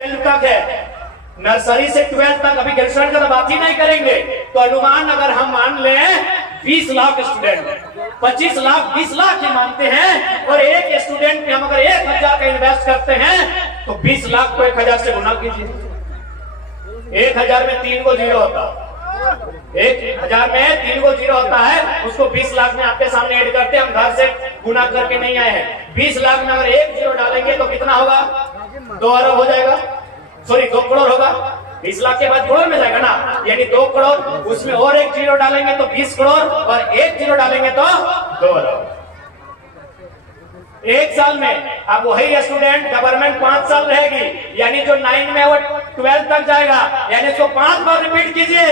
तक है, नर्सरी से 12th तक अभी ग्रेजुएशन का तो बात ही नहीं करेंगे। तो अनुमान अगर हम मान लें 20 लाख स्टूडेंट, 25 लाख 20 लाख ही मानते हैं, और एक स्टूडेंट में हम अगर 1000 का इन्वेस्ट करते हैं तो 20 लाख को 1000 से गुना कीजिए। 1000 में 3 को 0 होता, 1000 में 3 को 0 होता है, उसको 20 लाख में आपके सामने ऐड करते हैं, हम घर से गुना करके नहीं आए हैं। 20 लाख में अगर 1 0 डालेंगे तो कितना होगा? 2 अरब हो जाएगा, सॉरी 2 करोड़ होगा। 20 लाख के बाद करोड़ में जाएगा ना, यानी 2 करोड़, उसमें और 1 0 डालेंगे तो 20 करोड़, और 1 0 डालेंगे तो 2 अरब। एक साल में अब वही स्टूडेंट गवर्नमेंट 5 साल रहेगी, यानी जो 9 में वो 12 तक जाएगा, यानी इसको 5 बार रिपीट कीजिए,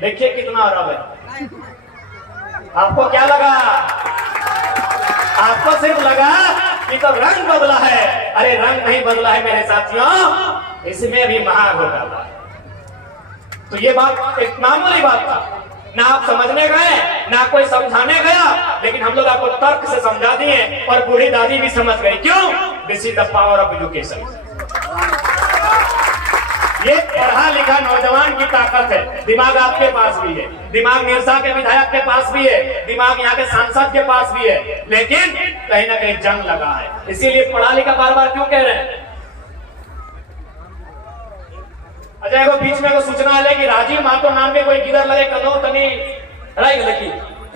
देखिए कितना अरब है। आपको क्या लगा? आपको सिर्फ लगा कि तो रंग बदला है। अरे रंग नहीं बदला है मेरे साथियों, इसमें भी महाघोटाला। तो ये बात एक मामूली बात था, ना आप समझने गए ना कोई समझाने गया, लेकिन हम लोग आपको तर्क से समझा दिए और बूढ़ी दादी भी समझ गई। क्यों? This is the power of education. ये पढ़ा लिखा नौजवान की ताकत है। दिमाग आपके पास भी है, दिमाग निरसा के विधायक के पास भी है, दिमाग यहाँ के सांसद के पास भी है, लेकिन कहीं ना कहीं जंग लगा है। इसीलिए पढ़ा लिखा बार बार क्यों कह रहे हैं? अच्छा को बीच में को सूचना है कि राजीव महतो नाम के कोई किधर लगे कदो तनी राय लगी।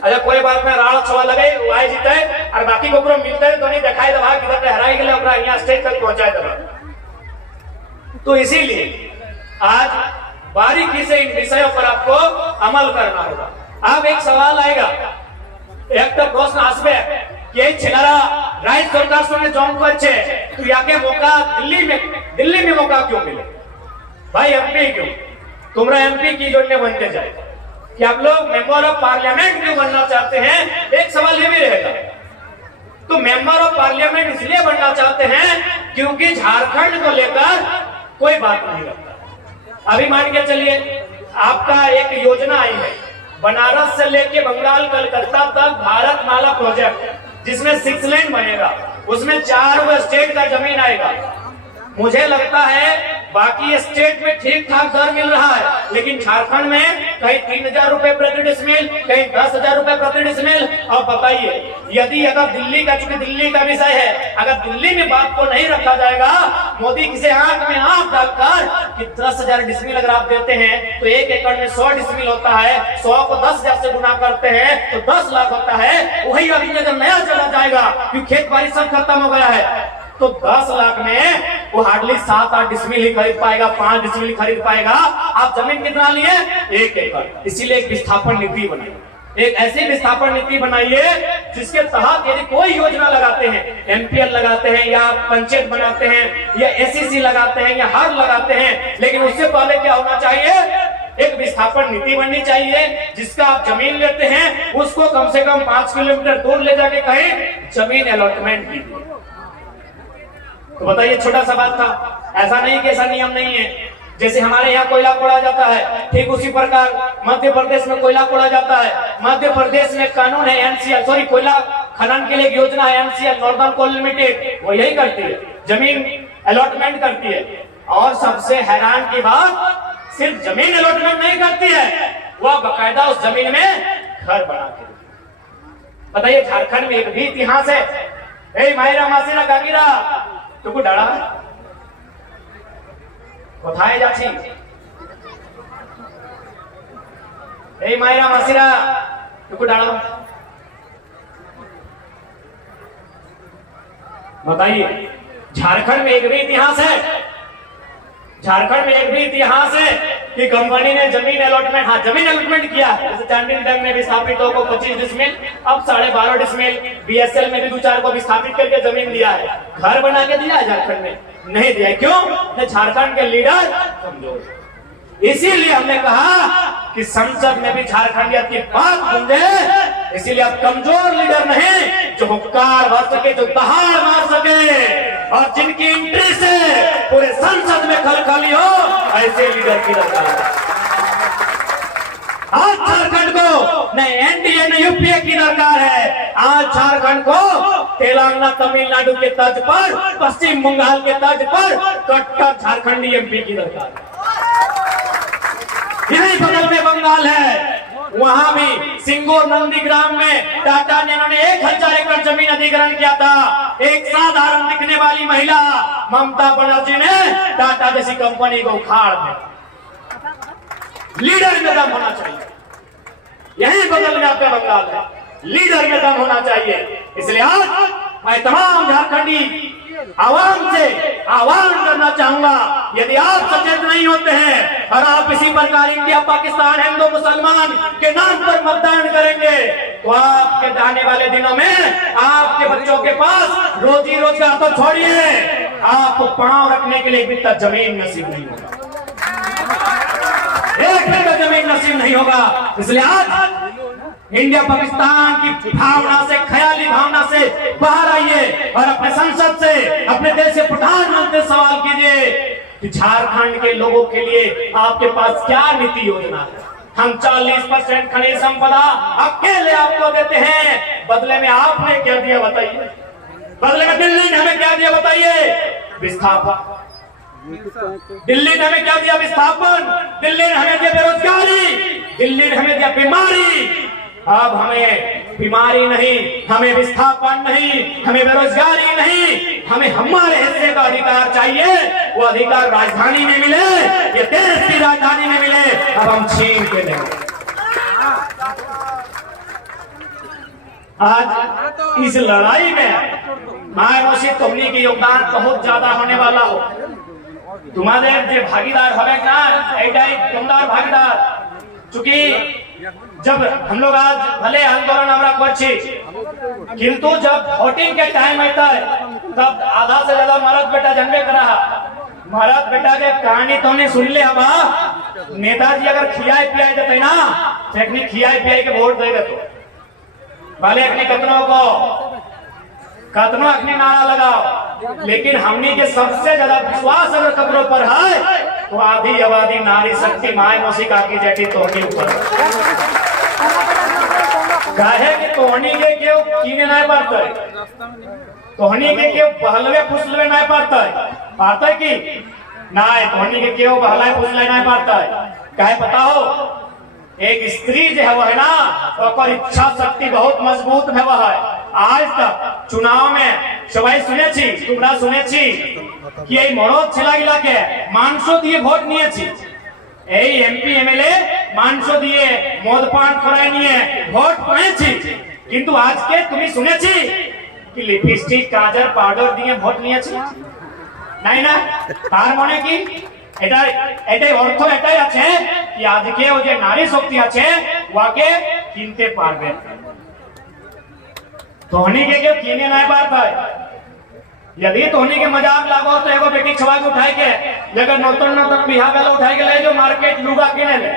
अच्छा कोई बात में राड़ छवा लगे वो आए जीते और बाकी को मिलते तो नहीं दिखाई दबा किधर हराई गए ओकरा यहाँ स्टेज तक पहुंचाए दबा। तो इसीलिए आज बारीकी से इन विषयों पर आपको अमल करना होगा। अब एक सवाल आएगा, एक तो प्रश्न आसबे कि छिनारा राइट सरकार से जॉब कर छे तो याके मौका दिल्ली में मौका क्यों मिले? भाई एमपी क्यों? तुम्हारा एमपी की जोड़ने बनते जाए कि आप लोग मेंबर ऑफ पार्लियामेंट क्यों बनना चाहते हैं? एक सवाल ये भी रहेगा। तो मेंबर ऑफ पार्लियामेंट इसलिए बनना चाहते हैं क्योंकि झारखंड को लेकर कोई बात नहीं करता। अभी मान के चलिए आपका एक योजना आई है, बनारस से लेके बंगाल कलकत्ता तक भारत माला प्रोजेक्ट, जिसमें 6 लेन बनेगा, उसमें 4 स्टेट का जमीन आएगा। मुझे लगता है बाकी स्टेट में ठीक ठाक दर मिल रहा है, लेकिन झारखंड में कहीं 3000 रुपए प्रति डिसमिल, कहीं 10,000 रुपए प्रति डिसमिल। अब बताइए यदि अगर दिल्ली का, चूंकि दिल्ली का विषय है, अगर दिल्ली में बात को नहीं रखा जाएगा, मोदी किसी आंख में आंख डालकर कि 10,000 डिसमिल अगर आप देते हैं तो 1 एकड़ में 100 डिसमिल होता है, 100 को 10,000 से गुना करते हैं तो 10 लाख होता है। वही अभी अगर नया चला जाएगा क्योंकि खेत बाड़ी सब खत्म हो गया है, तो 10 लाख में वो हार्डली 7-8 डिसमिल ही खरीद पाएगा, 5 डिसमिल खरीद पाएगा। आप जमीन कितना लिए? 1 एकड़। इसीलिए एक विस्थापन नीति बनाइए, एक ऐसी विस्थापन नीति बनाइए जिसके तहत यदि कोई योजना लगाते हैं, एमपीएल लगाते हैं या पंचायत बनाते हैं या एसीसी लगाते हैं या हर लगाते हैं, लेकिन उससे पहले क्या होना चाहिए? एक विस्थापन नीति बननी चाहिए जिसका आप जमीन लेते हैं उसको कम से कम 5 किलोमीटर दूर ले जाके कहीं जमीन अलॉटमेंट कीजिए। तो बताइए छोटा सा बात था, ऐसा नहीं कि ऐसा नियम नहीं है। जैसे हमारे यहाँ कोयला खोदा जाता है, ठीक उसी प्रकार मध्य प्रदेश में कोयला खोदा जाता है। मध्य प्रदेश में कानून है एनसीएल, सॉरी कोयला खनन के लिए एक योजना है एनसीएल, नॉर्दर्न कोल लिमिटेड, वो यही करती है, जमीन अलॉटमेंट करती है। और सबसे हैरान की बात, सिर्फ जमीन अलॉटमेंट नहीं करती है, वह बाकायदा उस जमीन में घर बनाती है। बताइए झारखंड में एक भी इतिहास है? ए मायरा मासीरा काकीरा तुको डाड़ा कोथाए जाछी, ए मायरा मासीरा तुको डाड़ा। बताइए झारखंड में एक भी इतिहास है? झारखंड में एक भी इतिहास है कि कंपनी ने जमीन अलॉटमेंट, हाँ जमीन अलॉटमेंट किया है। जैसे चांडिल डैम में विस्थापित को 25 डिसमिल, अब 12.5 डिसमिल, बीएसएल में भी 2-4 को विस्थापित करके जमीन दिया है। घर बना के दिया है झारखंड में? नहीं दिया। क्यों? झारखंड के लीडर कमजोर। इसीलिए हमने कहा कि संसद में भी झारखंडियत की बात गूंजे। इसीलिए अब कमजोर लीडर नहीं, जो हुक्कार भर सके, जो दहाड़ मार सके और जिनकी एंट्री से पूरे संसद में खलखली हो, ऐसे लीडर की दरकार है। आज झारखंड को न एनडीए न यूपीए की दरकार है, आज झारखंड को तेलंगाना तमिलनाडु के तर्ज पर, पश्चिम बंगाल के तर्ज पर कट्टर झारखंडी एमपी की दरकार। यही बगल में बंगाल है, वहां भी सिंगूर नंदीग्राम में टाटा ने 1000 एकड़ जमीन अधिग्रहण किया था। एक साधारण दिखने वाली महिला ममता बनर्जी ने टाटा जैसी कंपनी को उखाड़ दिया। लीडर में दम होना चाहिए, यही बगल में आपका बंगाल है, लीडर में दम होना चाहिए। इसलिए आज मैं तमाम झारखंडी आवाम से आह्वान करना चाहूंगा, यदि आप सचेत नहीं होते हैं और आप इसी प्रकार इंडिया पाकिस्तान हिंदू मुसलमान के नाम पर मतदान करेंगे तो आपके आने वाले दिनों में आपके बच्चों के पास रोजी रोजगार तो छोड़िए, आपको पांव रखने के लिए भी तक जमीन नसीब नहीं होगा, एक भी जमीन नसीब नहीं होगा। इसलिए आज इंडिया पाकिस्तान की भावना से, ख्याली भावना से बाहर आइए और अपने संसद से, अपने देश से प्रधानमंत्री सवाल कीजिए कि झारखंड के लोगों के लिए आपके पास क्या नीति योजना है। हम 40% खनिज संपदा अकेले आपको देते हैं, बदले में आपने क्या दिया बताइए? बदले में दिल्ली ने हमें क्या दिया बताइए? विस्थापन। दिल्ली ने हमें क्या दिया? विस्थापन। दिल्ली ने हमें दिया बेरोजगारी, दिल्ली ने हमें दिया बीमारी। अब हमें बीमारी नहीं, हमें विस्थापन नहीं, हमें बेरोजगारी नहीं, हमें हमारे हिस्से का अधिकार चाहिए। वो अधिकार राजधानी में मिले, ये देश की राजधानी में मिले, अब हम छीन के लेंगे। आज इस लड़ाई में माय मौसी तुमनी की योगदान बहुत ज्यादा होने वाला हो। तुम्हारे जो भागीदार होगा ना, दमदार भागीदार। चूंकि जब हम लोग आज भले आंदोलन हमरा करछी, किंतु जब वोटिंग के टाइम आता है तब आधा से ज्यादा मरद बेटा जन्मे कर रहा। मरद बेटा के कहानी तो नहीं सुन ले। हवा नेताजी अगर खियाई पियाई देते ना, टेक्निक खियाई पियाई के वोट दे देते, भले अपने कतनों को कतनों अपनी नारा लगाओ, लेकिन हमनी के सबसे ज्यादा विश्वास अगर कब्रों पर है तो आधी आबादी नारी शक्ति माय मौसी काकी जेठी तोहनी ऊपर काहे कि तोहनी के क्यों कीने नहीं पड़ता है, तोहनी के क्यों बहलवे फुसलवे नहीं पड़ता है कि नहीं, तोहनी के क्यों बहलवे फुसले नहीं पड़ता है। काहे पता हो, एक स्त्री जो है वो है ना, और इच्छा शक्ति बहुत मजबूत है। वह है आज तक चुनाव में सबाई सुने छी, तुमरा सुने छी कि এই মরদ ছেলাগুলাকে মাংস দিয়ে ভোট নিয়েছি, এই এমপি এমএলএ মাংস দিয়ে মদ পান করায় নিয়ে ভোট পেয়েছি, কিন্তু আজকে তুমি শুনেছি কি লিপস্টিক কাজল পাউডার দিয়ে ভোট নিয়েছি? নাই না, তার মানে কি এটাই অর্থ এটাই আছে কি আজকে ও যে নারী শক্তি আছে ওকে কিনতে পারবে, तोहनी के क्यों कीने नहीं पाता है। यदि तोहनी के मजाक लागो तो एगो बेटी छवा के उठाए के लेकर नौतन बिहार वाला उठाए के ले जो मार्केट लुगा किने ले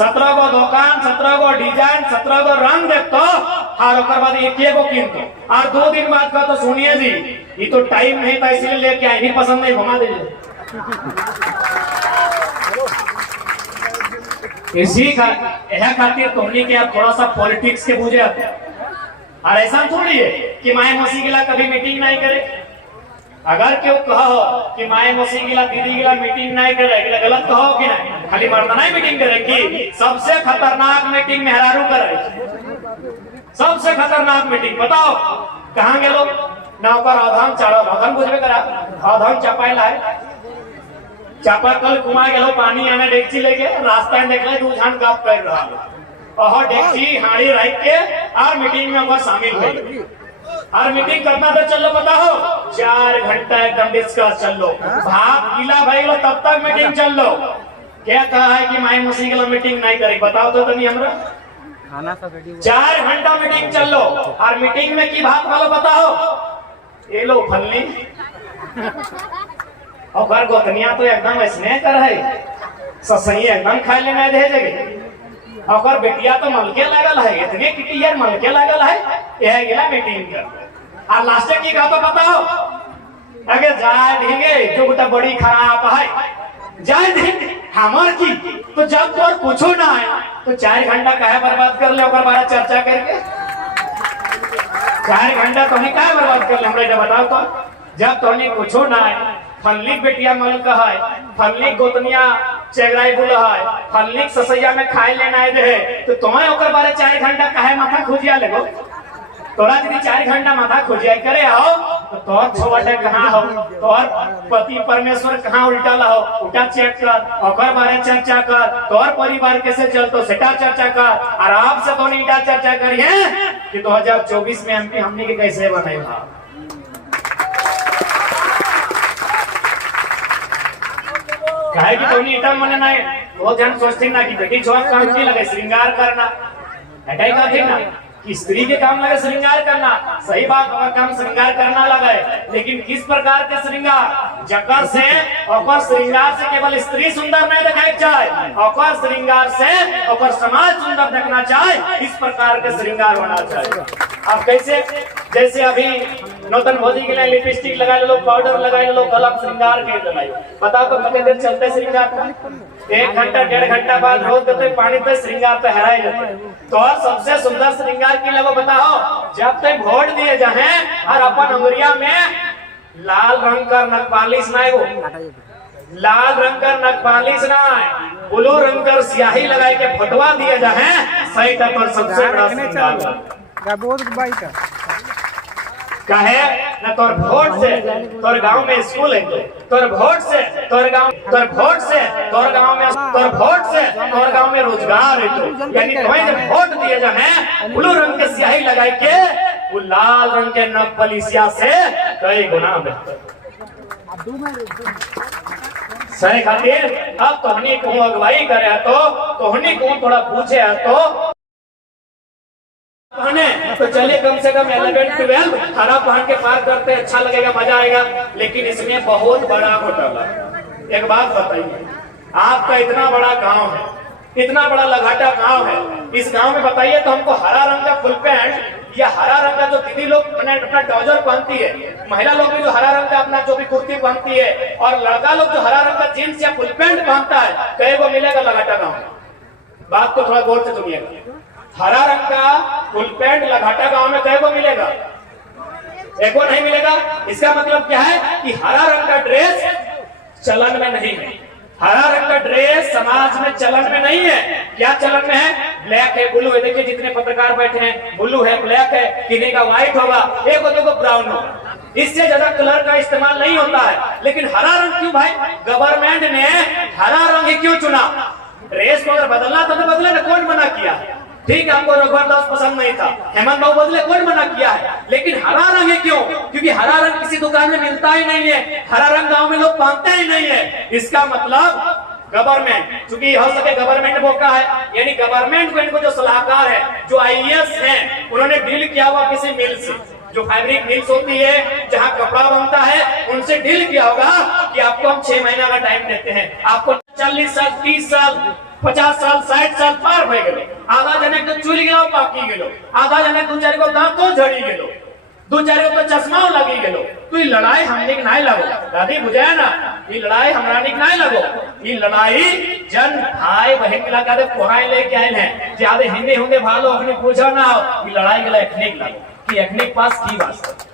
17 गो दुकान, 17 गो डिजाइन, 17 गो रंग देखतो और ओकर बाद एक गो किनतो और 2 दिन बाद का तो सुनिए जी ये तो टाइम नहीं था इसलिए लेके आए, नहीं पसंद नहीं घुमा दीजिए। इसी का यह खातिर तोहनी के आप थोड़ा सा पॉलिटिक्स के बुझे और ऐसा थोड़ी है कि माए मौसी गिला कभी मीटिंग नहीं करे। अगर क्यों कहो कि माए मौसी गिला दीदी गिला मीटिंग नहीं करे, गलत कहो कि नहीं, खाली मर्द नहीं मीटिंग करेगी। सबसे खतरनाक मीटिंग मेहरारू करे, सबसे खतरनाक मीटिंग बताओ कहाँ गेलो ना ओकर आधान चाड़ो, आधान बुझबे करा, आधान चपाई लाए चापा कल कुमा गेलो पानी आने डेक्ची लेके रास्ता में देखले दू झान गप कर रहा और डेक्ची हाड़ी रख के और मीटिंग में शामिल हुई और मीटिंग करना तो चलो पता हो 4 घंटा एकदम डिस्कस चल लो, भाप गीला भाई लो तब तक मीटिंग चल लो। क्या कहा है कि माई मौसी के लिए मीटिंग नहीं करेगी बताओ तो नहीं हमरा 4 घंटा मीटिंग चल लो और मीटिंग में की बात वाला बताओ ये लो फलनी और गोतनिया तो एकदम स्नेह कर है ससई एकदम खाए लेना दे जगह और बेटिया तो मलके लगल है, इतने किटियर मलके लगल है, यह गिला मीटिंग कर और लास्ट की का तो बताओ अगर जाए देंगे जो बेटा बड़ी खराब है जाए देंगे हमार की तो जब तो और पूछो ना है तो 4 घंटा कहे बर्बाद कर ले और बारा चर्चा करके 4 घंटा तो नहीं क्या बर्बाद कर ले हमरा जब बताओ तो। जब तो नहीं कुछो ना है फल्ली बेटिया मल का है फल्ली गोतनिया चेगराई बुल है फल्ली ससैया में खाए लेना है जे तो तुम्हें ओकर बारे 4 घंटा काहे माथा खोजिया लेगो। तोरा यदि 4 घंटा माथा खोजिया करे आओ तो तोर छोटे कहाँ हो तोर पति परमेश्वर कहाँ उल्टा हो उल्टा चेक कर ओकर बारे चर्चा कर तोर परिवार कैसे चलतो सेटा चर्चा कर और आपसे तो नहीं चर्चा करिए कि 2024 में एमपी हमने के कैसे बनेगा। काहे कि तोनी इटा मने ना बहुत जन सोचते ना कि बेटी छोरा काम की लगे श्रृंगार करना हटाई का थी ना कि स्त्री के काम लगे श्रृंगार करना सही बात और काम श्रृंगार करना लगे लेकिन किस प्रकार के श्रृंगार जकर से ओकर श्रृंगार से केवल स्त्री सुंदर नहीं दिखाई चाहे ओकर श्रृंगार से ओकर समाज सुंदर देखना चाहे इस प्रकार के श्रृंगार होना चाहिए। अब कैसे जैसे अभी नौतन भोजी के लिए लिपस्टिक लगा लो पाउडर लगा लो गला श्रृंगार के लगाई बता तो कितने देर चलते श्रृंगार का 1 घंटा 1.5 घंटा बाद रोज देते पानी पे श्रृंगार पे हराए जाते तो और सबसे सुंदर श्रृंगार की लगो बताओ जब तक वोट दिए जाए और अपन उंगलिया में लाल रंग का नखपालिश ना हो लाल रंग का नखपालिश ना ब्लू रंग का स्याही लगाए के फटवा दिए जाए सही पर सबसे बड़ा श्रृंगार कहे न तोर वोट से तोर गांव में स्कूल है तोर वोट से तोर गांव तोर वोट से तोर गांव में तोर वोट से तोर गांव में रोजगार है तो यानी तुम्हें जब वोट दिए जाए ब्लू रंग के स्याही लगाई के वो लाल रंग के नखपलिसिया से कई गुना बेहतर सही खातिर अब तोहनी को अगुवाई करे तो तोहनी को थोड़ा पूछे तो तो चलिए कम से कम 11-12 हरा पहन के पार करते अच्छा लगेगा मजा आएगा लेकिन इसमें बहुत बड़ा घोटाला। एक बात बताइए आपका इतना बड़ा गांव है इतना बड़ा लगाटा गांव है इस गांव में बताइए तो हमको हरा रंग का फुल पैंट या हरा रंग का जो दीदी लोग अपना ट्राउजर पहनती है महिला लोग भी जो हरा रंग का अपना जो भी कुर्ती पहनती है और लड़का लोग जो हरा रंग का जींस या फुल पैंट पहनता है कई को मिलेगा लगाटा गाँव में। बात को थोड़ा गौर से सुनिएगा हरा रंग का फुल पैंट लगाटा गांव में कई को मिलेगा एक को नहीं मिलेगा। इसका मतलब क्या है कि हरा रंग का ड्रेस चलन में नहीं है हरा रंग का ड्रेस समाज में चलन में नहीं है। क्या चलन में है ब्लैक है ब्लू है देखिए जितने पत्रकार बैठे हैं ब्लू है ब्लैक है किसी का व्हाइट होगा एक को दो ब्राउन होगा इससे ज्यादा कलर का इस्तेमाल नहीं होता है लेकिन हरा रंग क्यों भाई गवर्नमेंट ने हरा रंग क्यों चुना। ड्रेस को अगर बदलना था तो बदले ना कौन मना किया ठीक है हमको रघुवर दास पसंद नहीं था हेमंत बाबू बदले कौन मना किया है लेकिन हरा रंग है क्यों क्योंकि हरा रंग किसी दुकान में मिलता ही नहीं है हरा रंग गांव में लोग पहनते ही नहीं है। इसका मतलब गवर्नमेंट चूंकि हो सके गवर्नमेंट मौका है यानी गवर्नमेंट को इनको जो सलाहकार है जो IAS है उन्होंने डील किया हुआ किसी मिल से जो फैब्रिक मिल्स होती है जहाँ कपड़ा बनता है उनसे डील किया होगा कि आपको हम 6 महीना का टाइम देते हैं आपको 40 साल 30 साल 50 साल 60 साल पार हो गए आधा जने तो चूली गेलो पाकी गेलो आधा जने 2-4 को दांतो झड़ी गेलो 2-4 को तो चश्मा लगी गेलो तो ये लड़ाई हमने के नहीं लगो दादी बुझाया ना ये लड़ाई हमरा निक नहीं लगो ये लड़ाई जन भाई बहन के लगा दे कोहाई लेके आए हैं ज्यादा हिंदी होंगे भालो अपने पूछो ना ये लड़ाई के लिए एथनिक लगो कि एथनिक पास की बात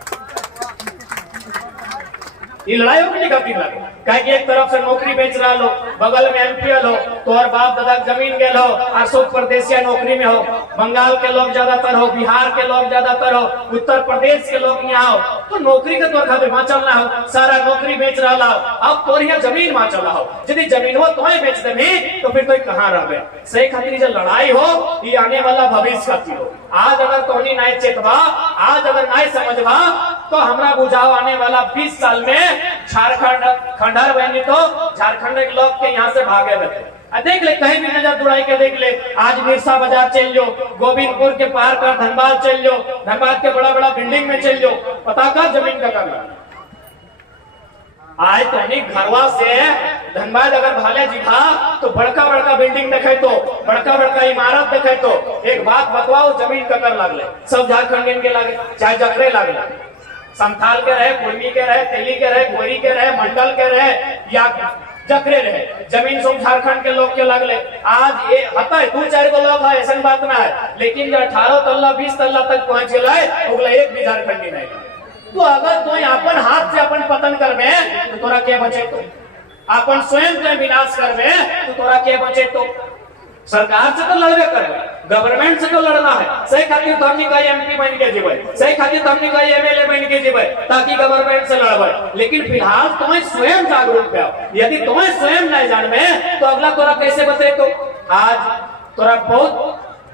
ये लड़ाई होगी का तीन लगो कहे कि एक तरफ से नौकरी बेच रहा लो बगल में MPL हो तो और बाप दादा जमीन गेल हो अशोक प्रदेशिया नौकरी में हो बंगाल के लोग ज्यादातर हो बिहार के लोग ज्यादातर हो उत्तर प्रदेश के लोग यहाँ हो तो नौकरी के तौर खातिर वहां चलना हो सारा नौकरी बेच रहा हो अब तो यहाँ जमीन वहां चला हो यदि जमीन हो तुम्हें बेच देनी तो फिर तो कहाँ रहे सही खातिर जो लड़ाई हो ये आने वाला भविष्य खातिर हो। आज अगर तोहनी नहीं चेतवा आज अगर नहीं समझवा तो हमरा बुझाओ आने वाला 20 साल में झारखंड खंडहर बनी तो झारखंड के लोग के यहाँ से भागे रहते देख ले कहीं भी नजर दुड़ाई के देख ले आज मिर्सा बाजार चल जो गोविंदपुर के पार कर धनबाद चल जो धनबाद के बड़ा बड़ा बिल्डिंग में चल जो पता कर जमीन का करना आज तो नहीं घरवा से धनबाद अगर भाले जीधा तो बड़का बड़का बिल्डिंग देखे तो बड़का बड़का इमारत देखे तो एक बात बतवाओ जमीन का कर लगले सब झारखंड के लगे चाहे जकरे लगले संथाल के रहे कुर्मी के रहे तेली के रहे गोरी के रहे मंडल के रहे या जकरे रहे जमीन सब झारखंड के लोग के लगले। आज ये हता है 2-4 गो लोग है, ऐसा बात ना है, लेकिन 18 तल्ला 20 तल्ला तक पहुंच गए ओगला एक भी झारखंडी नहीं। तो अगर तू अपन हाथ से अपन पतन करबे तो तोरा के बचे, तो अपन स्वयं के विनाश करबे तो तोरा के बचे। तो सरकार से तो लड़बे करबे, गवर्नमेंट से तो लड़ना है, सही खातिर तो हमनी का एमपी बन के जेबे, सही खातिर तो हमनी का एमएलए बन के जेबे ताकि गवर्नमेंट से लड़बे। लेकिन फिलहाल तुम्हें स्वयं जागरूक हो, यदि तुम्हें स्वयं नहीं जानबे तो अगला तोरा कैसे बते। तो आज तोरा बहुत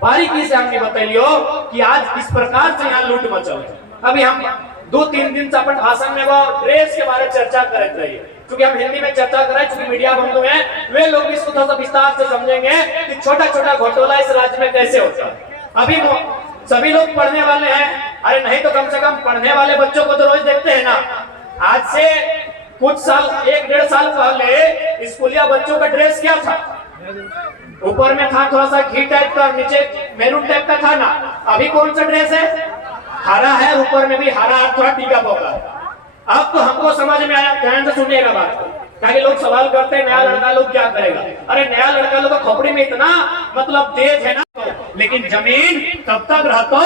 बारीकी से हमने बतैलियो कि आज किस प्रकार से यहाँ लूट मचल है। अभी हम 2-3 दिन से अपन भाषण में वो ड्रेस के बारे में चर्चा करते रहिए, क्योंकि हम हिंदी में चर्चा कर रहे हैं, क्योंकि मीडिया बंधु हैं वे लोग भी इसको थोड़ा सा विस्तार से समझेंगे कि छोटा छोटा घोटाला इस राज्य में कैसे होता है। अभी सभी लोग पढ़ने वाले हैं, अरे नहीं तो कम से कम पढ़ने वाले बच्चों को तो रोज देखते हैं ना। आज से कुछ साल 1-1.5 साल पहले स्कूलिया बच्चों का ड्रेस क्या था, ऊपर में था थोड़ा सा घी टाइप का, नीचे मैरून टाइप का था ना। अभी कौन सा ड्रेस है, हरा है, ऊपर में भी हरा थोड़ा टीका पोका है। अब तो हमको समझ में आया, ध्यान से सुनिएगा बात को, ताकि लोग सवाल करते हैं नया लड़का लोग क्या करेगा। अरे नया लड़का लोग का खोपड़ी में इतना मतलब तेज है ना, लेकिन जमीन तब तक रहता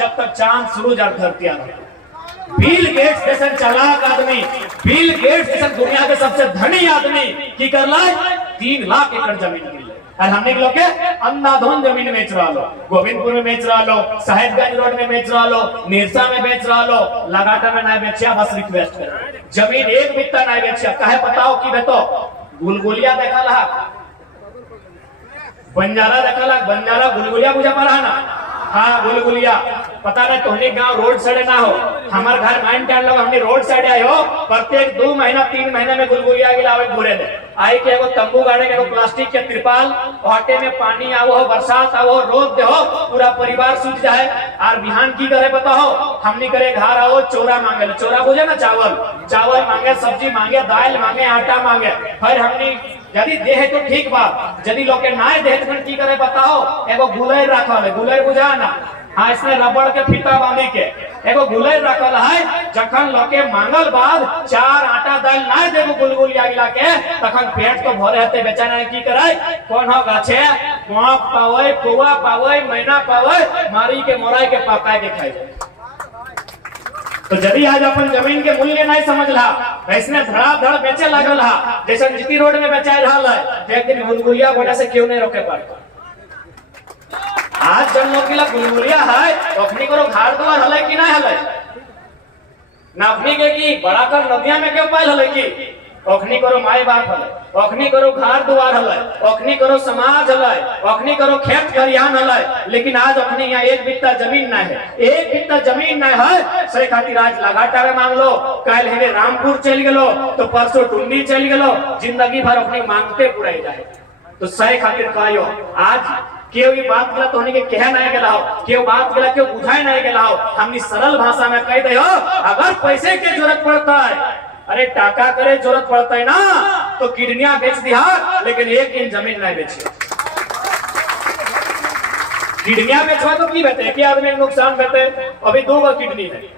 जब तक चांद सूरज और धरती रहता। बिल गेट्स जैसे चालाक आदमी, बिल गेट्स जैसे दुनिया के सबसे धनी आदमी की कर ला 3 लाख एकड़ जमीन मिल, और हमने लोग के अंधाधुंध जमीन बेच रहा लो, गोविंदपुर में बेच रहा लो, साहेबगंज रोड में बेच रहा लो, निरसा में बेच रहा लो, लगाटा में नहीं बेचिया। बस रिक्वेस्ट कर, जमीन एक बित्ता नहीं बेचिया, कहे बताओ कि बेतो गुलगुलिया देखा ला, बंजारा देखा ला, बंजारा गुलगुलिया बुझा पड़ा ना, हाँ गुलगुलिया पता नहीं तुमने गांव रोड साइड ना हो, हमारे घर माइन टाइम लोग हमने रोड साइड आए हो, प्रत्येक 2 महीना 3 महीने में गुलगुलिया गिलावे घूरे दे आई के एगो तंबू गाड़े के एगो प्लास्टिक के तिरपाल, हटे में पानी आवो हो, बरसात आवो, रोक दे हो, पूरा परिवार सूझ जाए। और बिहान की करे बताओ, हमने करे घर आओ चोरा मांगे, चोरा बुझे ना, चावल मांगे, सब्जी मांगे, दाल मांगे, आटा मांगे। फिर हमने यदि देह तो ठीक बा, यदि लोग के नाय देह तो की करे बताओ, एगो गुलैर रखल है, गुलैर बुझा ना, हाँ इसमें रबड़ के फीता बांधी के एगो गुलैर रखल है। जखन लोके मांगल बाद 4 आटा दाल ना देबो गुलगुलिया गिला के, तखन पेट तो भरे हते, बेचारा की करे कौन हो गाछे पाँव पावे, कुआ पावे, मैना पावे, मारी के मोराई के पकाए के खाई। तो यदि आज अपन जमीन के मूल्य नहीं समझ ला, ऐसने धड़ाधड़ बेचे लागल हा, जैसे जीटी रोड में बेचाए रहा है, तो एक दिन गुलगुलिया गोटा से क्यों नहीं रोके पाता। आज जन लोग के गुलगुलिया है तो अपनी करो घर द्वार हले कि नहीं हले ना, अपनी के की बड़ा कर नदिया में क्यों पायल हले की, अखनी करो माई बाप हले, अखनी करो घर द्वार हले, अखनी करो समाज हले, अखनी करो खेत खरियान हले। लेकिन आज अखनी यहाँ 1 बित्ता जमीन नहीं है, 1 बित्ता जमीन नहीं है, सही खातिर आज लगातार में मांग लो, कल हेरे रामपुर चल गेलो तो परसों टुंडी चल गेलो, जिंदगी भर अपनी मांगते पूरा जाए। तो सही खातिर कहियो आज केव ये बात गला तो होने के कह नहीं गला हो, केव बात गला केव बुझाए नहीं गला हो, हमनी सरल भाषा में कह दे हो, अगर पैसे की जरूरत पड़ता है, अरे टाका करे जरूरत पड़ता है ना, तो किडनियां बेच दिया, लेकिन 1 दिन जमीन नहीं बेची। किडनियां बेचवा तो की बेटे, एक आदमी नुकसान बेटे, अभी 2 गो किडनी है,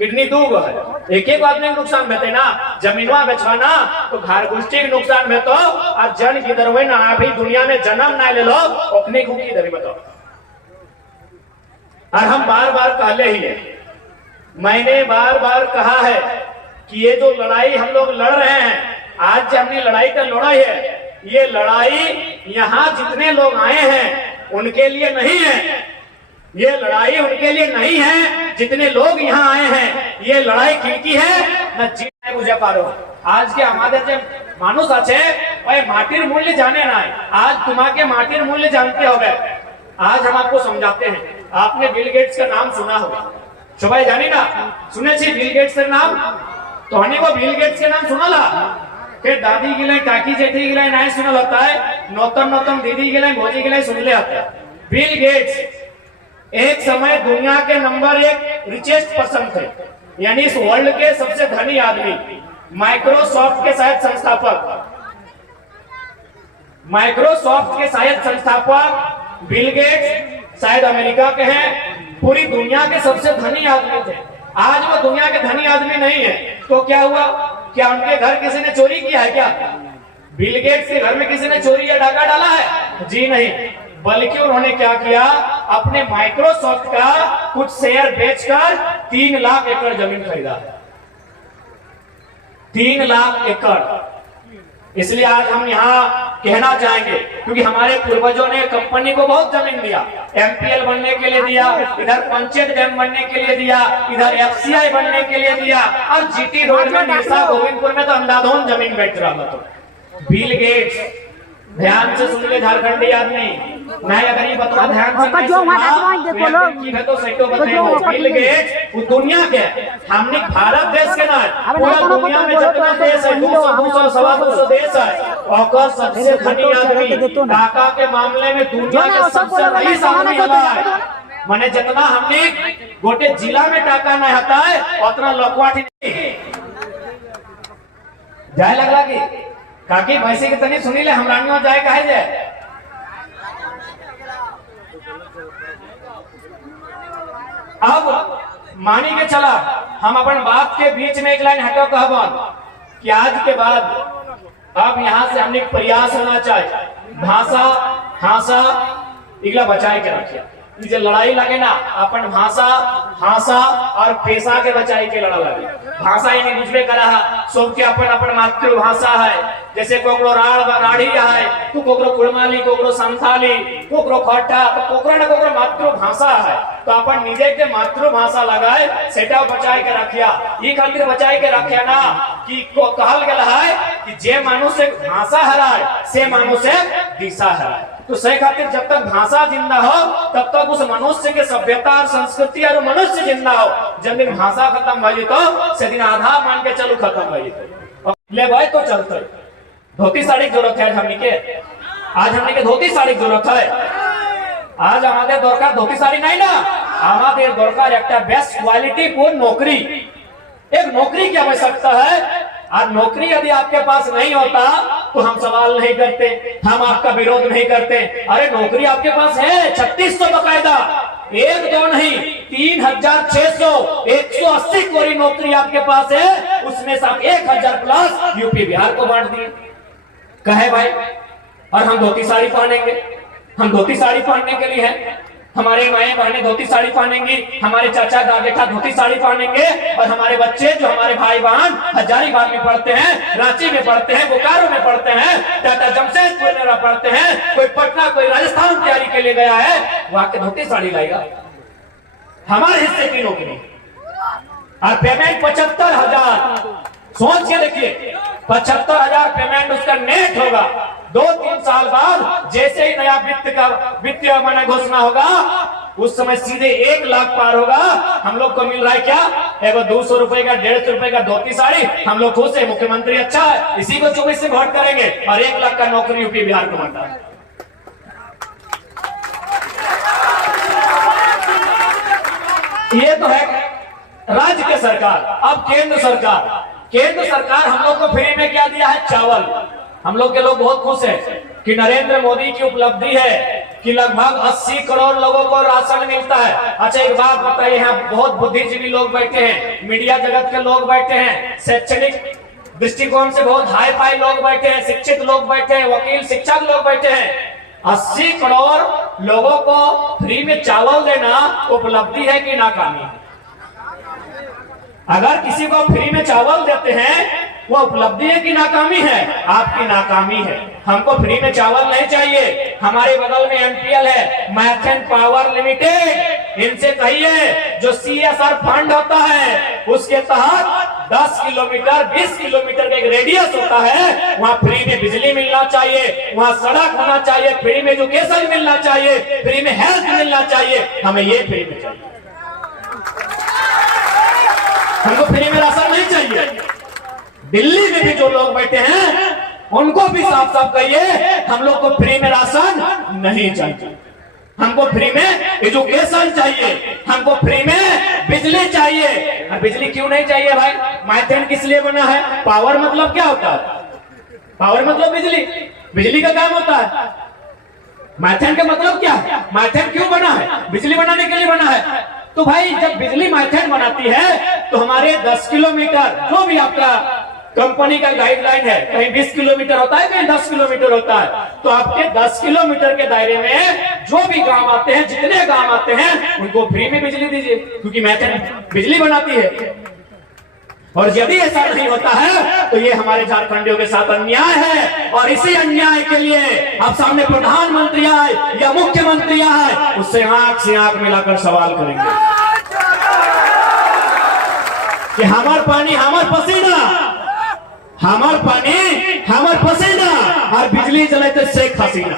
किडनी 2 गो है, एक आदमी नुकसान बेटे ना, जमीनवा बेचवाना तो घर गुष्टी के नुकसान बेतो, और जन की दर ना अभी दुनिया में जन्म ना ले लो, अपने को की दर बताओ। और हम बार बार कहले ही है, मैंने बार बार कहा है कि ये जो लड़ाई हम लोग लड़ रहे हैं, आज जो हमने लड़ाई का लड़ाई है, ये लड़ाई यहाँ जितने लोग आए हैं उनके लिए नहीं है, ये लड़ाई उनके लिए नहीं है जितने लोग यहाँ आए हैं, ये लड़ाई किनकी है न जीने बुझे पारो। आज के हमारे जो मानुष अच्छे माटिर मूल्य जाने ना है, आज तुम्हारे माटिर मूल्य जानते हो गए। आज हम आपको समझाते हैं, आपने बिल गेट्स का नाम सुना होगा, सुबह जानी ना सुने छी बिल गेट्स का नाम, तो हनी को बिल गेट्स के नाम सुना ला, फिर दादी गिले काकी जेठी गिले नहीं सुना लगता है, नौतम दीदी गिले भोजी गिले सुन ले आते हैं। बिल गेट्स एक समय दुनिया के नंबर 1 रिचेस्ट पर्सन थे, यानी इस वर्ल्ड के सबसे धनी आदमी, माइक्रोसॉफ्ट के शायद संस्थापक, माइक्रोसॉफ्ट के शायद संस्थापक बिल गेट्स शायद अमेरिका के हैं, पूरी दुनिया के सबसे धनी आदमी थे। आज वो दुनिया के धनी आदमी नहीं है, तो क्या हुआ, क्या उनके घर किसी ने चोरी किया है क्या, बिल गेट्स के घर में किसी ने चोरी या डाका डाला है? जी नहीं, बल्कि उन्होंने क्या किया, अपने माइक्रोसॉफ्ट का कुछ शेयर बेचकर 3 लाख एकड़ जमीन खरीदा। 3 लाख एकड़। इसलिए आज हम यहाँ कहना चाहेंगे, क्योंकि हमारे पूर्वजों ने कंपनी को बहुत जमीन दिया, एमपीएल बनने के लिए दिया, इधर पंचायत बैंक बनने के लिए दिया, इधर एफसीआई बनने के लिए दिया, और जीटी रोड में निशा गोविंदपुर में तो अंधाधुंध जमीन बेच रहा था। तो बिल गेट्स, ध्यान से सुन ले झारखंडी आदमी, मैं अगर ये बता ध्यान से तो सैकड़ों बताएंगे। बिल गेट्स वो दुनिया के, हमने भारत देश के ना, पूरा दुनिया में जितना देश है 200 सवा 200 देश है, और सबसे धनी आदमी टाका के मामले में दुनिया के सबसे रईस आदमी है। माने जितना हमने गोटे जिला में टाका नहीं आता है, उतना लकवाठी जाए लगला की काकी भैंसी के तनी सुनी ले हमरानियों जाए कहे जाए। अब मानी के चला, हम अपन बात के बीच में एक लाइन हटो कहबन कि आज के बाद अब यहाँ से हमने प्रयास होना चाहिए, भाषा भाषा इगला बचाए के रखिए। जो लड़ाई लगे ना, अपन भाषा भाषा और पेशा के बचाई के लड़ा लगे। भाषा ही नहीं बुझबे करा है, सबके अपन अपन मातृभाषा है। जैसे कोकरो राढ़ी है, तो कोकरो कुड़माली, कोकरो संथाली, कोकरो खट्टा, तो कोकरो न कोकरो मातृभाषा है। तो अपन निजे के मातृभाषा लगाए, सेटा बचाए के रखिया। ये खातिर बचाए के रखिया ना कि कहल गया है कि जे मनुष्य भाषा हराए से मनुष्य दिशा हराए। तो सही खातिर जब तक भाषा जिंदा हो तब तक उस मनुष्य के सभ्यता और संस्कृति और मनुष्य जिंदा हो। जब दिन भाषा खत्म हो तो से दिन आधा मान के चलो खत्म हो ले भाई तो चलते। धोती साड़ी की जरूरत है हमने के, आज हमने के धोती साड़ी की जरूरत है। आज हमारे दरकार धोती साड़ी नहीं ना, हमारे दरकार एक बेस्ट क्वालिटी को नौकरी, एक नौकरी की आवश्यकता है। और नौकरी यदि आपके पास नहीं होता तो हम सवाल नहीं करते, हम आपका विरोध नहीं करते। अरे नौकरी आपके पास है 3600 बकायदा, एक दो नहीं 3600 180 कोरी नौकरी आपके पास है। उसमें से आप 1000 प्लस यूपी बिहार को बांट दिए कहे भाई। और हम धोती साड़ी पहनेंगे, हम धोती साड़ी पहनने के लिए है, हमारे माएं बहनें धोती साड़ी पहनेंगी, हमारे चाचा दादा धोती साड़ी पहनेंगे, और हमारे बच्चे जो हमारे भाई बहन हजारीबाग में पढ़ते हैं, रांची में पढ़ते हैं, बोकारो में पढ़ते हैं, टाटा जमशेदपुर में पढ़ते हैं, कोई पटना कोई राजस्थान तैयारी के लिए गया है, वहां के धोती साड़ी लाएगा। हमारे हिस्से की नौकरी और पेमेंट 75,000। सोच के देखिए 75,000 पेमेंट उसका नेट होगा। 2-3 साल बाद जैसे ही नया वित्तीय माना घोषणा होगा उस समय सीधे 1 लाख पार होगा। हम लोग को मिल रहा है क्या? एगो 200 रुपए का 150 रुपए का धोती साड़ी। हम लोग खुश है, मुख्यमंत्री अच्छा है, इसी को 24 से वोट करेंगे और 1 लाख का नौकरी यूपी बिहार को मिलता है। ये तो है राज्य के सरकार। अब केंद्र सरकार हम लोग को फ्री में क्या दिया है? चावल। हम लोग के लोग बहुत खुश हैं कि नरेंद्र मोदी की उपलब्धि है कि लगभग 80 करोड़ लोगों को राशन मिलता है। अच्छा एक बात बताइए, यहाँ बहुत बुद्धिजीवी लोग बैठे हैं, मीडिया जगत के लोग बैठे हैं, शैक्षणिक दृष्टिकोण से बहुत हाई फाई लोग बैठे हैं, शिक्षित लोग बैठे हैं, वकील शिक्षक लोग बैठे हैं। 80 करोड़ लोगों को फ्री में चावल देना उपलब्धि है कि नाकामी? अगर किसी को फ्री में चावल देते हैं वो उपलब्धि है कि नाकामी है? आपकी नाकामी है। हमको फ्री में चावल नहीं चाहिए। हमारे बगल में एमपीएल है, मैथन पावर लिमिटेड, इनसे कहिए जो सीएसआर फंड होता है उसके तहत 10 किलोमीटर 20 किलोमीटर का एक रेडियस होता है, वहाँ फ्री में बिजली मिलना चाहिए, वहाँ सड़क होना चाहिए, फ्री में एजुकेशन मिलना चाहिए, फ्री में हेल्थ मिलना चाहिए। हमें ये फ्री में चाहिए, हमको फ्री में राशन नहीं चाहिए। दिल्ली में भी जो लोग बैठे हैं उनको भी साफ साफ कहिए हम लोग को फ्री में राशन नहीं चाहिए, हमको फ्री में एजुकेशन चाहिए, हमको फ्री में बिजली चाहिए। और बिजली क्यों नहीं चाहिए भाई? मैथन किस लिए बना है? पावर मतलब क्या होता है? पावर मतलब बिजली, बिजली का काम होता है। मैथन का मतलब क्या है? मैथन क्यों बना है? बिजली बनाने के लिए बना है। तो भाई जब बिजली मैथन बनाती है तो हमारे 10 किलोमीटर जो भी आपका कंपनी का गाइडलाइन है, कहीं 20 किलोमीटर होता है, कहीं 10 किलोमीटर होता है। तो आपके 10 किलोमीटर के दायरे में जो भी गांव आते हैं, जितने गांव आते हैं, उनको फ्री में बिजली दीजिए, क्योंकि मैथन बिजली बनाती है। और यदि ऐसा नहीं होता है तो ये हमारे झारखंडियों के साथ अन्याय है, और इसी अन्याय के लिए अब सामने प्रधानमंत्री आए या मुख्यमंत्री आए, उससे आंख से आंख मिलाकर सवाल करेंगे कि हमार पानी हमार पसीना, हमार पानी हमार पसीना, और बिजली चले तो शेख हसीना।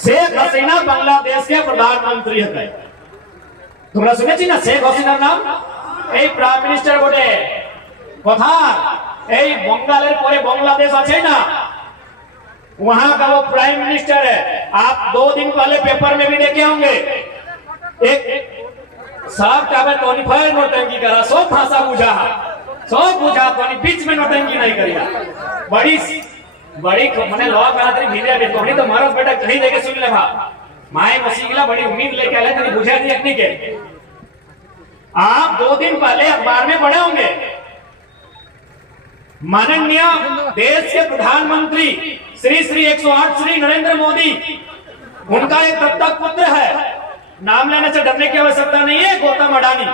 शेख हसीना बांग्लादेश के प्रधानमंत्री है, তোমরা শুনেছি না শেখ হাসিনার নাম? এই প্রাইম মিনিস্টার বটে। কথা এই बंगालेर পরে बांग्लादेश আছে না, वहां का वो प्राइम मिनिस्टर है। आप 2 दिन पहले पेपर में भी देखे होंगे, एक साहब का तोनीफायर नोटंकी करा, सब भाषा बुझा, सब बुझा, तो बीच में नोटंकी नहीं करिया। बड़ी बड़ी मैंने लोहा करातरी भीजे दे तोनी तो मारो बेटा कहीं देके सुन ले भा माए मसीगला बड़ी उम्मीद लेके आले तेरी बुझा दी अपनी के। आप 2 दिन पहले अखबार में पढ़े होंगे, माननीय देश के प्रधानमंत्री श्री श्री 108 श्री नरेंद्र मोदी, उनका एक दत्तक पुत्र है, नाम लेने से डरने की आवश्यकता नहीं है, गौतम अडानी।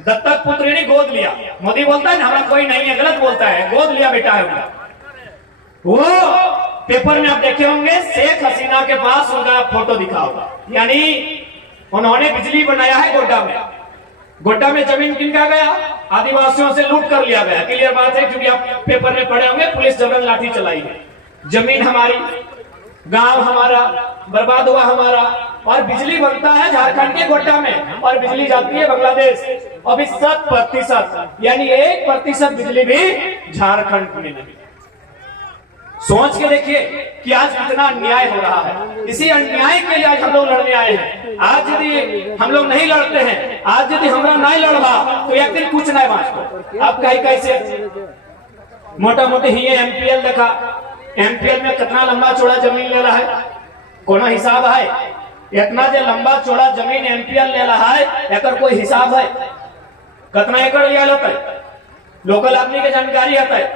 दत्तक पुत्र ने गोद लिया। मोदी बोलता है हमारा कोई नहीं है, गलत बोलता है, गोद लिया बेटा है उनका। वो पेपर में आप देखे होंगे, शेख हसीना के पास उनका फोटो दिखा होगा, यानी उन्होंने बिजली बनाया है गोड्डा में। गोड्डा में जमीन किनका गया? आदिवासियों से लूट कर लिया गया। क्लियर बात है, क्योंकि आप पेपर में पढ़े होंगे, पुलिस जबरन लाठी चलाई है। जमीन हमारी, गांव हमारा, बर्बाद हुआ हमारा, और बिजली बनता है झारखंड के गोड्डा में, और बिजली जाती है बांग्लादेश। अभी 7% यानी 1% बिजली भी झारखंड में नहीं। सोच के देखिए कि आज कितना अन्याय हो रहा है। इसी अन्याय के लिए आज हम लोग लड़ने आए हैं। आज यदि हम लोग नहीं लड़ते हैं, आज यदि हमरा नहीं लड़वा तो एक दिन कुछ नहीं बाँचो। आप कहीं कैसे मोटा मोटी ही एमपीएल देखा, एमपीएल में कितना लंबा चौड़ा जमीन ले रहा है, कोनो हिसाब है? इतना जो लंबा चौड़ा जमीन एमपीएल ले रहा है, एक कोई हिसाब है? कितना एकड़ लिया लेता है, लोकल आदमी के जानकारी आता है?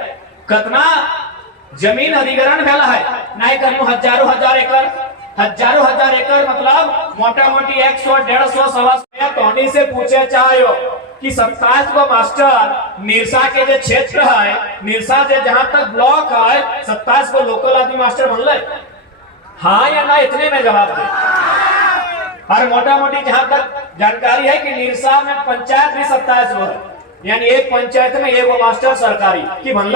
कितना जमीन अधिग्रहण भेला है? नहीं करूं हजारों हजार एकड़, मतलब मोटा मोटी 100, 150, 125। तोनी से पूछे चाहो कि 27 को मास्टर निरसा के जो क्षेत्र है, निरसा से जहां तक ब्लॉक है, 27 को लोकल आदमी मास्टर बनल, हाँ या ना? इतने में जवाब दे। और मोटा मोटी जहां तक जानकारी है कि निरसा में पंचायत भी 27 को है, यानी एक पंचायत में एगो मास्टर सरकारी की बनल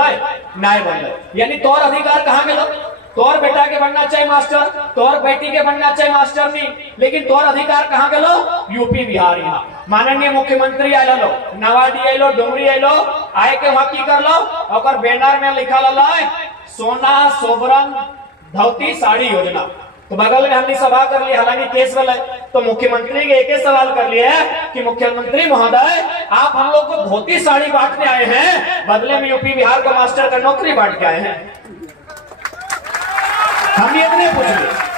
नहीं बनल, यानी तोर अधिकार कहाँ मिलो? तोर बेटा के बनना चाहिए मास्टर, तोर बेटी के बनना चाहिए मास्टर नहीं, लेकिन तोर अधिकार कहाँ गेलो? यूपी बिहार। यहाँ माननीय मुख्यमंत्री आए लो, नवाडी आए लो, डुमरी आए लो, आए के वहां की कर लो, और बैनर में लिखा ला सोना सोबरन धोती साड़ी योजना। तो बगल में हमने सभा कर ली, हालांकि केस वाला है, तो मुख्यमंत्री के एक सवाल कर लिया है कि मुख्यमंत्री महोदय, आप हम लोग को धोती साड़ी बांटने आए हैं, बदले में यूपी बिहार का मास्टर का नौकरी बांट के आए हैं। हम ये इतने पूछ रहे।